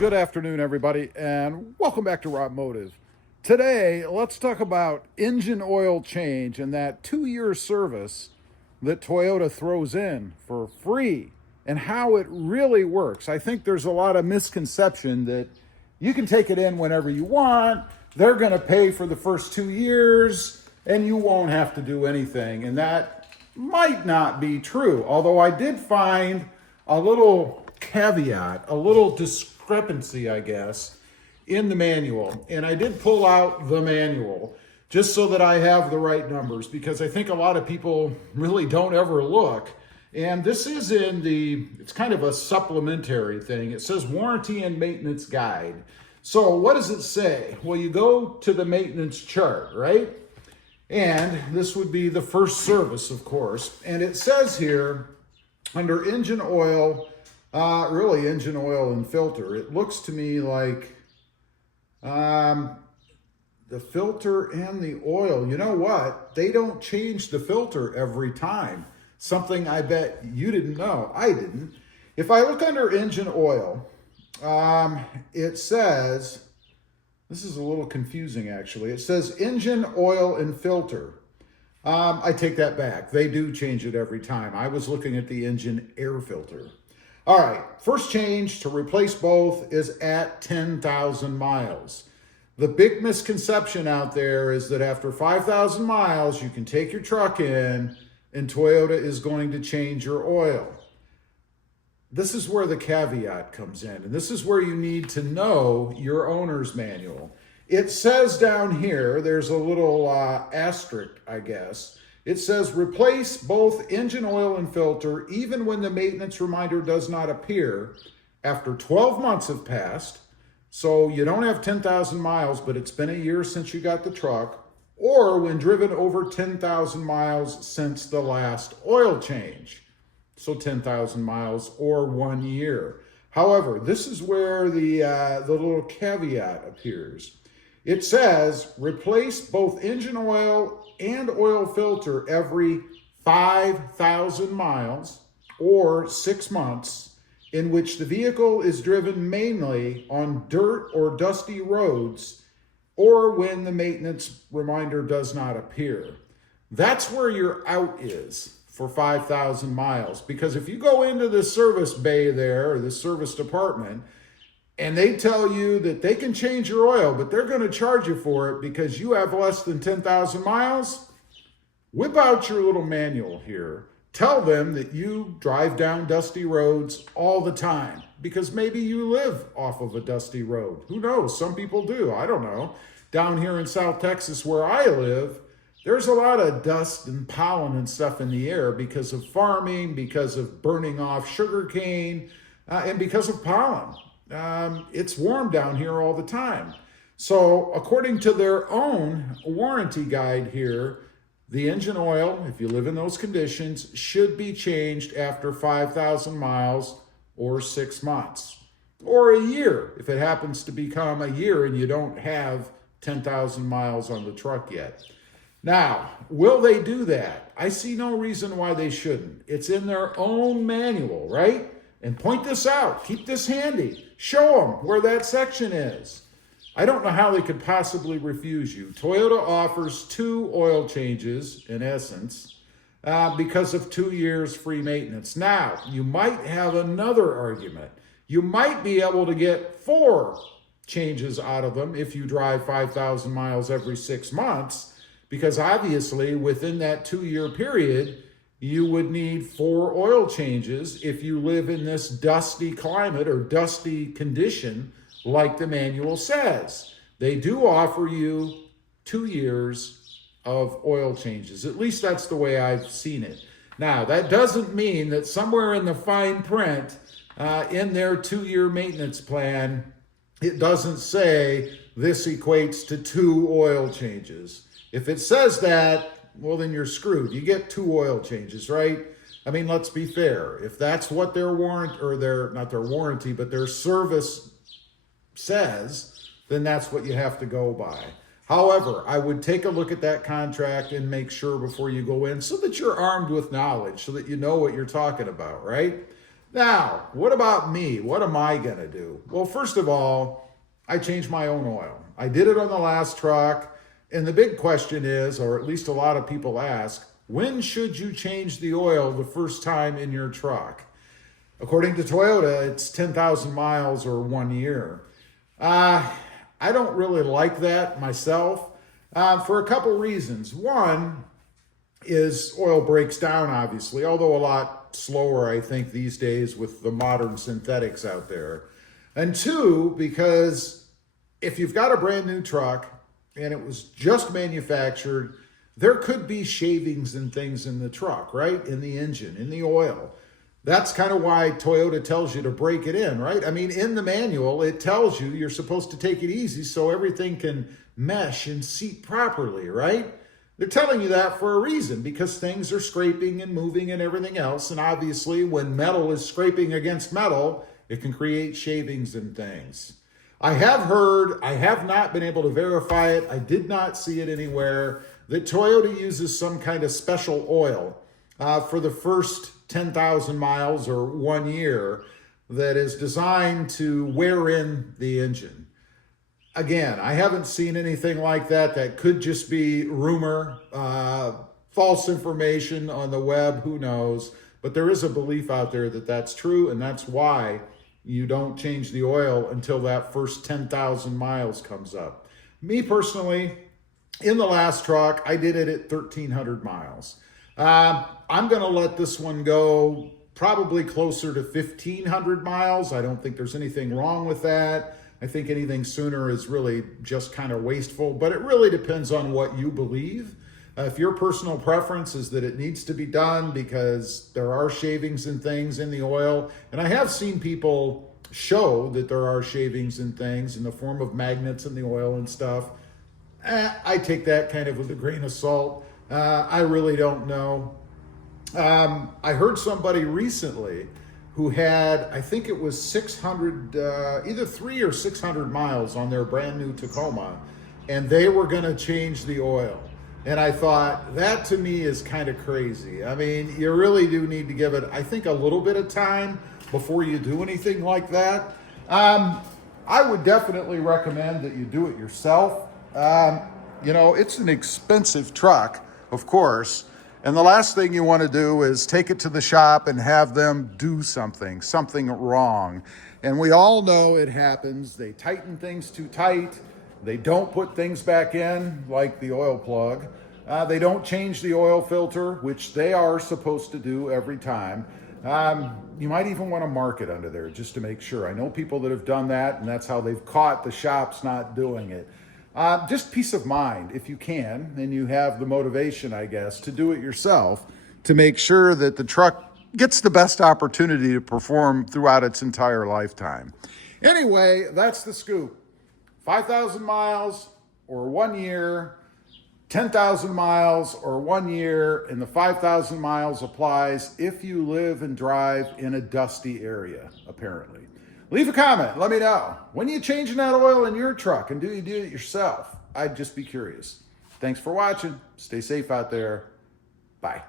Good afternoon, everybody, and welcome back to RobMotive. Today, let's talk about engine oil change and that 2-year service that Toyota throws in for free and how it really works. I think there's a lot of misconception that you can take it in whenever you want, they're going to pay for the first 2 years, and you won't have to do anything. And that might not be true, although I did find a little caveat, a little discrepancy, I guess, in the manual. And I did pull out the manual just so that I have the right numbers, because I think a lot of people really don't ever look. And this is it's kind of a supplementary thing. It says warranty and maintenance guide. So what does it say? Well, you go to the maintenance chart, right? And this would be the first service, of course. And it says here under engine oil, really engine oil and filter, it looks to me like the filter and the oil. You know what? They don't change the filter every time. Something I bet you didn't know. I didn't. If I look under engine oil, it says, this is a little confusing actually. It says engine oil and filter. I take that back. They do change it every time. I was looking at the engine air filter. All right, first change to replace both is at 10,000 miles. The big misconception out there is that after 5,000 miles, you can take your truck in and Toyota is going to change your oil. This is where the caveat comes in, and this is where you need to know your owner's manual. It says down here, there's a little asterisk, I guess. It says replace both engine oil and filter even when the maintenance reminder does not appear after 12 months have passed. So you don't have 10,000 miles, but it's been a year since you got the truck, or when driven over 10,000 miles since the last oil change. So 10,000 miles or 1 year. However, this is where the little caveat appears. It says replace both engine oil and oil filter every 5,000 miles or 6 months in which the vehicle is driven mainly on dirt or dusty roads, or when the maintenance reminder does not appear. That's where your out is for 5,000 miles. Because if you go into the service bay there, or the service department, and they tell you that they can change your oil, but they're going to charge you for it because you have less than 10,000 miles, whip out your little manual here. Tell them that you drive down dusty roads all the time, because maybe you live off of a dusty road. Who knows? Some people do. I don't know. Down here in South Texas where I live, there's a lot of dust and pollen and stuff in the air because of farming, because of burning off sugar cane, and because of pollen. It's warm down here all the time. So according to their own warranty guide here, the engine oil, if you live in those conditions, should be changed after 5,000 miles or 6 months, or a year if it happens to become a year and you don't have 10,000 miles on the truck yet. Now, will they do that? I see no reason why they shouldn't. It's in their own manual, right? And point this out. Keep this handy. Show them where that section is. I don't know how they could possibly refuse you. Toyota offers 2 oil changes, in essence, because of 2 years free maintenance. Now, you might have another argument. You might be able to get 4 changes out of them if you drive 5,000 miles every 6 months, because obviously within that 2-year period, you would need 4 oil changes if you live in this dusty climate or dusty condition like the manual says. They do offer you 2 years of oil changes. At least that's the way I've seen it. Now, that doesn't mean that somewhere in the fine print in their 2-year maintenance plan, it doesn't say this equates to 2 oil changes. If it says that, well, then you're screwed. You get 2 oil changes, right? I mean, let's be fair. If that's what their warrant, or not their warranty, but their service says, then that's what you have to go by. However, I would take a look at that contract and make sure before you go in so that you're armed with knowledge, so that you know what you're talking about, right? Now, what about me? What am I going to do? Well, first of all, I changed my own oil. I did it on the last truck. And the big question is, or at least a lot of people ask, when should you change the oil the first time in your truck? According to Toyota, it's 10,000 miles or 1 year. I don't really like that myself for a couple reasons. One is oil breaks down, obviously, although a lot slower, I think, these days with the modern synthetics out there. And two, because if you've got a brand new truck and it was just manufactured, there could be shavings and things in the truck, right? In the engine, in the oil. That's kind of why Toyota tells you to break it in, right? I mean, in the manual, it tells you you're supposed to take it easy so everything can mesh and seat properly, right? They're telling you that for a reason, because things are scraping and moving and everything else. And obviously, when metal is scraping against metal, it can create shavings and things. I have heard, I have not been able to verify it, I did not see it anywhere, that Toyota uses some kind of special oil for the first 10,000 miles or 1 year that is designed to wear in the engine. Again, I haven't seen anything like that. That could just be rumor, false information on the web, who knows. But there is a belief out there that that's true, and that's why you don't change the oil until that first 10,000 miles comes up. Me personally, in the last truck, I did it at 1,300 miles. I'm going to let this one go probably closer to 1,500 miles. I don't think there's anything wrong with that. I think anything sooner is really just kind of wasteful, but it really depends on what you believe. If your personal preference is that it needs to be done because there are shavings and things in the oil, and I have seen people show that there are shavings and things in the form of magnets in the oil and stuff, I take that kind of with a grain of salt. I really don't know. I heard somebody recently who had, I think it was 600, either 300 or 600 miles on their brand new Tacoma, and they were going to change the oil. And I thought, that to me is kind of crazy. I mean, you really do need to give it, I think, a little bit of time before you do anything like that. I would definitely recommend that you do it yourself. You know, it's an expensive truck, of course. And the last thing you want to do is take it to the shop and have them do something wrong. And we all know it happens. They tighten things too tight. They don't put things back in, like the oil plug. They don't change the oil filter, which they are supposed to do every time. You might even want to mark it under there just to make sure. I know people that have done that, and that's how they've caught the shops not doing it. Just peace of mind, if you can, and you have the motivation, I guess, to do it yourself, to make sure that the truck gets the best opportunity to perform throughout its entire lifetime. Anyway, that's the scoop. 5,000 miles or 1 year, 10,000 miles or 1 year, and the 5,000 miles applies if you live and drive in a dusty area, apparently. Leave a comment. Let me know. When are you changing that oil in your truck, and do you do it yourself? I'd just be curious. Thanks for watching. Stay safe out there. Bye.